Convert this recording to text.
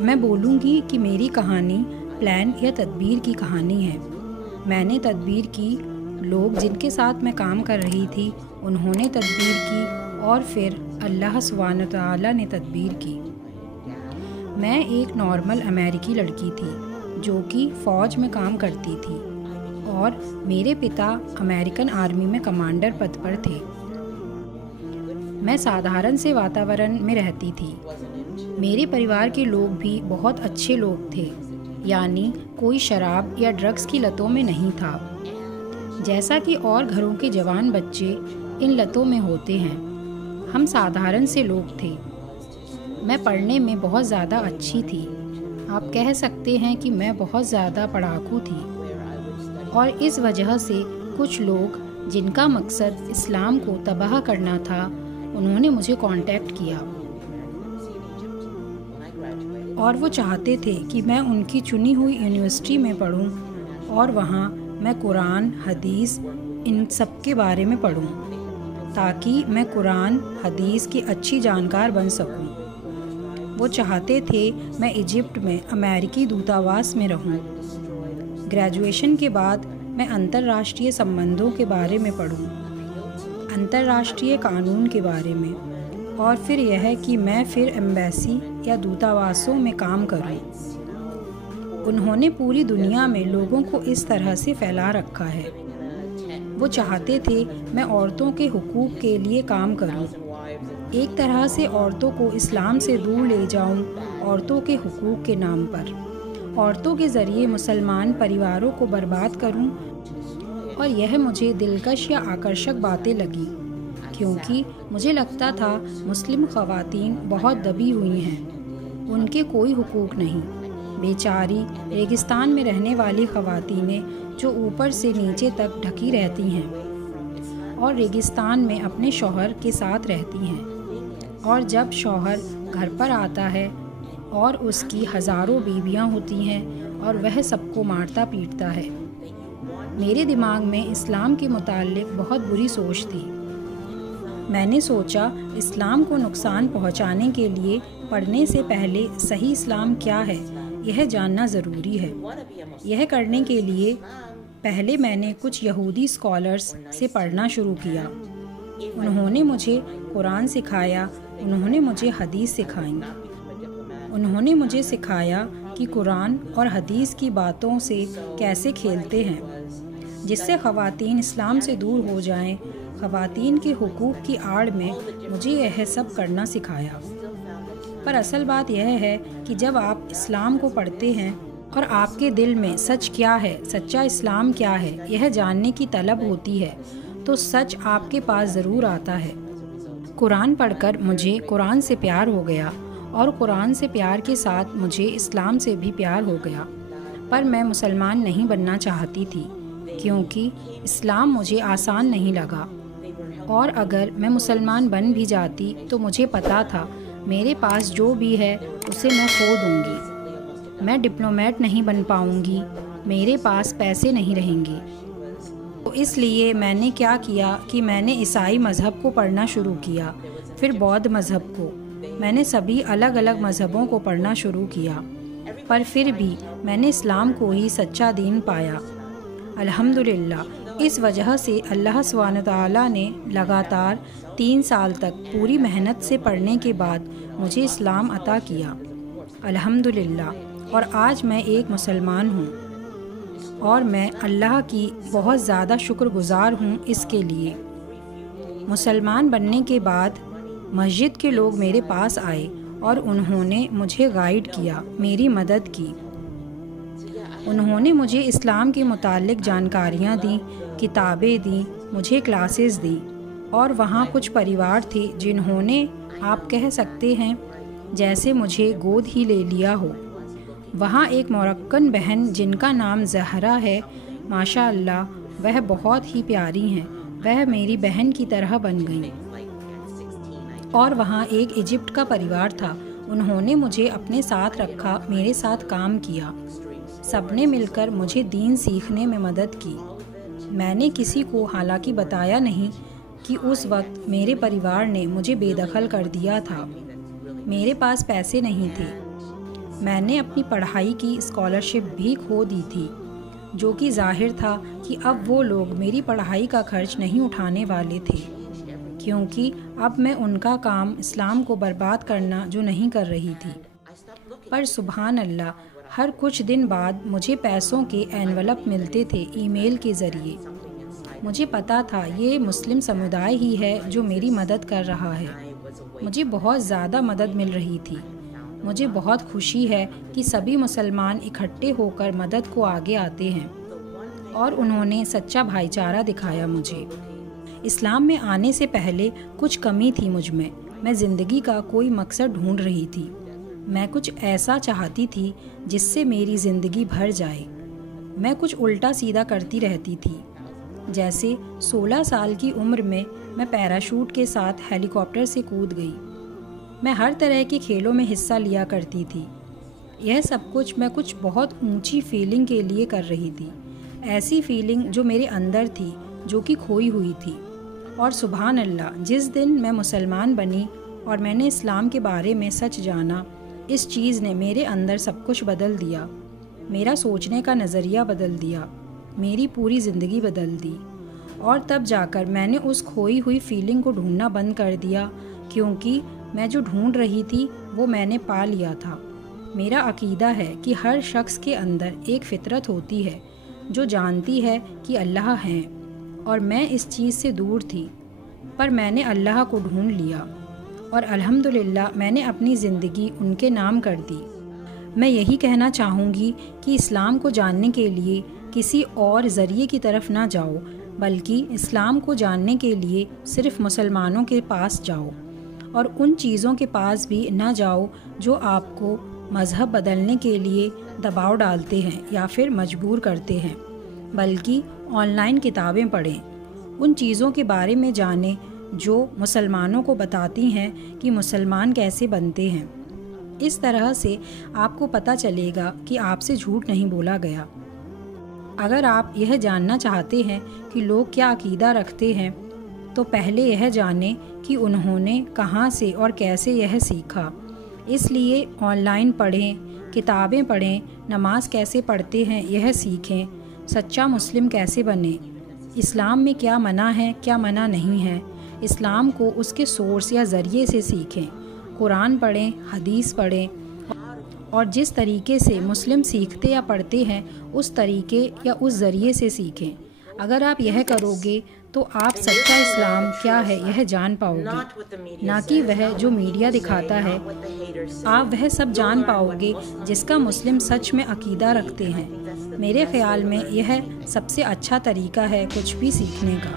मैं बोलूँगी कि मेरी कहानी प्लान या तदबीर की कहानी है। मैंने तदबीर की, लोग जिनके साथ मैं काम कर रही थी उन्होंने तदबीर की और फिर अल्लाह सुब्हानहू तआला ने तदबीर की। मैं एक नॉर्मल अमेरिकी लड़की थी जो कि फ़ौज में काम करती थी और मेरे पिता अमेरिकन आर्मी में कमांडर पद पर थे। मैं साधारण से वातावरण में रहती थी। मेरे परिवार के लोग भी बहुत अच्छे लोग थे, यानी कोई शराब या ड्रग्स की लतों में नहीं था, जैसा कि और घरों के जवान बच्चे इन लतों में होते हैं। हम साधारण से लोग थे। मैं पढ़ने में बहुत ज़्यादा अच्छी थी। आप कह सकते हैं कि मैं बहुत ज़्यादा पढ़ाकू थी और इस वजह से कुछ लोग जिनका मकसद इस्लाम को तबाह करना था, उन्होंने मुझे कांटेक्ट किया और वो चाहते थे कि मैं उनकी चुनी हुई यूनिवर्सिटी में पढूं और वहाँ मैं कुरान, हदीस इन सब के बारे में पढूं ताकि मैं कुरान, हदीस की अच्छी जानकार बन सकूं। वो चाहते थे मैं इजिप्ट में अमेरिकी दूतावास में रहूं। ग्रेजुएशन के बाद मैं अंतर्राष्ट्रीय संबंधों के बारे में पढूं, अंतर्राष्ट्रीय कानून के बारे में, और फिर यह कि मैं फिर एम्बेसी या दूतावासों में काम करूं। उन्होंने पूरी दुनिया में लोगों को इस तरह से फैला रखा है। वो चाहते थे मैं औरतों के हुकूक के लिए काम करूं, एक तरह से औरतों को इस्लाम से दूर ले जाऊं, औरतों के हुकूक के नाम पर। औरतों के ज़रिए मुसलमान परिवारों को बर्बाद करूं, और यह मुझे दिलकश या आकर्षक बातें लगी क्योंकि मुझे लगता था मुस्लिम ख़वातीन बहुत दबी हुई हैं, उनके कोई हुकूक नहीं। बेचारी रेगिस्तान में रहने वाली ख़वातीनें जो ऊपर से नीचे तक ढकी रहती हैं और रेगिस्तान में अपने शौहर के साथ रहती हैं, और जब शौहर घर पर आता है और उसकी हज़ारों बीवियां होती हैं और वह सबको मारता पीटता है। मेरे दिमाग में इस्लाम के मुताल्लिक़ बहुत बुरी सोच थी। मैंने सोचा इस्लाम को नुकसान पहुंचाने के लिए पढ़ने से पहले सही इस्लाम क्या है यह जानना ज़रूरी है। यह करने के लिए पहले मैंने कुछ यहूदी स्कॉलर्स से पढ़ना शुरू किया। उन्होंने मुझे कुरान सिखाया, उन्होंने मुझे हदीस सिखाई। उन्होंने मुझे सिखाया कि कुरान और हदीस की बातों से कैसे खेलते हैं जिससे ख़वातीन इस्लाम से दूर हो जाएं। ख़वातीन के हुकूक की आड़ में मुझे यह सब करना सिखाया। पर असल बात यह है कि जब आप इस्लाम को पढ़ते हैं और आपके दिल में सच क्या है, सच्चा इस्लाम क्या है, यह जानने की तलब होती है, तो सच आपके पास ज़रूर आता है। कुरान पढ़कर मुझे कुरान से प्यार हो गया और कुरान से प्यार के साथ मुझे इस्लाम से भी प्यार हो गया। पर मैं मुसलमान नहीं बनना चाहती थी क्योंकि इस्लाम मुझे आसान नहीं लगा, और अगर मैं मुसलमान बन भी जाती तो मुझे पता था मेरे पास जो भी है उसे मैं खो दूँगी। मैं डिप्लोमेट नहीं बन पाऊँगी, मेरे पास पैसे नहीं रहेंगे। तो इसलिए मैंने क्या किया कि मैंने ईसाई मज़हब को पढ़ना शुरू किया, फिर बौद्ध मज़हब को। मैंने सभी अलग अलग मज़हबों को पढ़ना शुरू किया, पर फिर भी मैंने इस्लाम को ही सच्चा दीन पाया। अल्हम्दुलिल्लाह। इस वजह से अल्लाह सुब्हानहू तआला ने लगातार 3 साल तक पूरी मेहनत से पढ़ने के बाद मुझे इस्लाम अता किया। अल्हम्दुलिल्लाह। और आज मैं एक मुसलमान हूँ और मैं अल्लाह की बहुत ज़्यादा शुक्रगुज़ार हूँ इसके लिए। मुसलमान बनने के बाद मस्जिद के लोग मेरे पास आए और उन्होंने मुझे गाइड किया, मेरी मदद की। उन्होंने मुझे इस्लाम के मुतालिक जानकारियाँ दी, किताबें दी, मुझे क्लासेस दी। और वहाँ कुछ परिवार थे जिन्होंने, आप कह सकते हैं, जैसे मुझे गोद ही ले लिया हो। वहाँ एक मोरक्कन बहन जिनका नाम ज़हरा है, माशा अल्लाह, वह बहुत ही प्यारी हैं, वह मेरी बहन की तरह बन गई। और वहाँ एक इजिप्ट का परिवार था, उन्होंने मुझे अपने साथ रखा, मेरे साथ काम किया। सबने मिलकर मुझे दीन सीखने में मदद की। मैंने किसी को हालांकि बताया नहीं कि उस वक्त मेरे परिवार ने मुझे बेदखल कर दिया था। मेरे पास पैसे नहीं थे। मैंने अपनी पढ़ाई की स्कॉलरशिप भी खो दी थी, जो कि जाहिर था कि अब वो लोग मेरी पढ़ाई का खर्च नहीं उठाने वाले थे, क्योंकि अब मैं उनका काम इस्लाम को बर्बाद करना जो नहीं कर रही थी। पर सुभान अल्लाह, हर कुछ दिन बाद मुझे पैसों के एनवलप मिलते थे ईमेल के ज़रिए। मुझे पता था ये मुस्लिम समुदाय ही है जो मेरी मदद कर रहा है। मुझे बहुत ज़्यादा मदद मिल रही थी। मुझे बहुत खुशी है कि सभी मुसलमान इकट्ठे होकर मदद को आगे आते हैं और उन्होंने सच्चा भाईचारा दिखाया मुझे। इस्लाम में आने से पहले कुछ कमी थी मुझ में। मैं ज़िंदगी का कोई मकसद ढूंढ रही थी। मैं कुछ ऐसा चाहती थी जिससे मेरी ज़िंदगी भर जाए। मैं कुछ उल्टा सीधा करती रहती थी। जैसे 16 साल की उम्र में मैं पैराशूट के साथ हेलीकॉप्टर से कूद गई। मैं हर तरह के खेलों में हिस्सा लिया करती थी। यह सब कुछ मैं कुछ बहुत ऊंची फीलिंग के लिए कर रही थी, ऐसी फीलिंग जो मेरे अंदर थी, जो कि खोई हुई थी। और सुभान अल्लाह, जिस दिन मैं मुसलमान बनी और मैंने इस्लाम के बारे में सच जाना, इस चीज़ ने मेरे अंदर सब कुछ बदल दिया। मेरा सोचने का नज़रिया बदल दिया, मेरी पूरी ज़िंदगी बदल दी। और तब जाकर मैंने उस खोई हुई फीलिंग को ढूंढना बंद कर दिया, क्योंकि मैं जो ढूंढ रही थी वो मैंने पा लिया था। मेरा अकीदा है कि हर शख्स के अंदर एक फ़ितरत होती है जो जानती है कि अल्लाह है, और मैं इस चीज़ से दूर थी। पर मैंने अल्लाह को ढूंढ लिया और अल्हम्दुलिल्लाह मैंने अपनी ज़िंदगी उनके नाम कर दी। मैं यही कहना चाहूँगी कि इस्लाम को जानने के लिए किसी और ज़रिए की तरफ ना जाओ, बल्कि इस्लाम को जानने के लिए सिर्फ़ मुसलमानों के पास जाओ, और उन चीज़ों के पास भी ना जाओ जो आपको मज़हब बदलने के लिए दबाव डालते हैं या फिर मजबूर करते हैं, बल्कि ऑनलाइन किताबें पढ़ें। उन चीज़ों के बारे में जानें जो मुसलमानों को बताती हैं कि मुसलमान कैसे बनते हैं। इस तरह से आपको पता चलेगा कि आपसे झूठ नहीं बोला गया। अगर आप यह जानना चाहते हैं कि लोग क्या अकीदा रखते हैं, तो पहले यह जानें कि उन्होंने कहाँ से और कैसे यह सीखा। इसलिए ऑनलाइन पढ़ें, किताबें पढ़ें, नमाज कैसे पढ़ते हैं यह सीखें, सच्चा मुस्लिम कैसे बने, इस्लाम में क्या मना है क्या मना नहीं है, इस्लाम को उसके सोर्स या ज़रिए से सीखें। कुरान पढ़ें, हदीस पढ़ें, और जिस तरीके से मुस्लिम सीखते या पढ़ते हैं उस तरीके या उस ज़रिए से सीखें। अगर आप यह करोगे तो आप सच्चा इस्लाम क्या है यह जान पाओगे, ना कि वह जो मीडिया दिखाता है। आप वह सब जान पाओगे जिसका मुस्लिम सच में अकीदा रखते हैं। मेरे ख़्याल में यह सबसे अच्छा तरीका है कुछ भी सीखने का।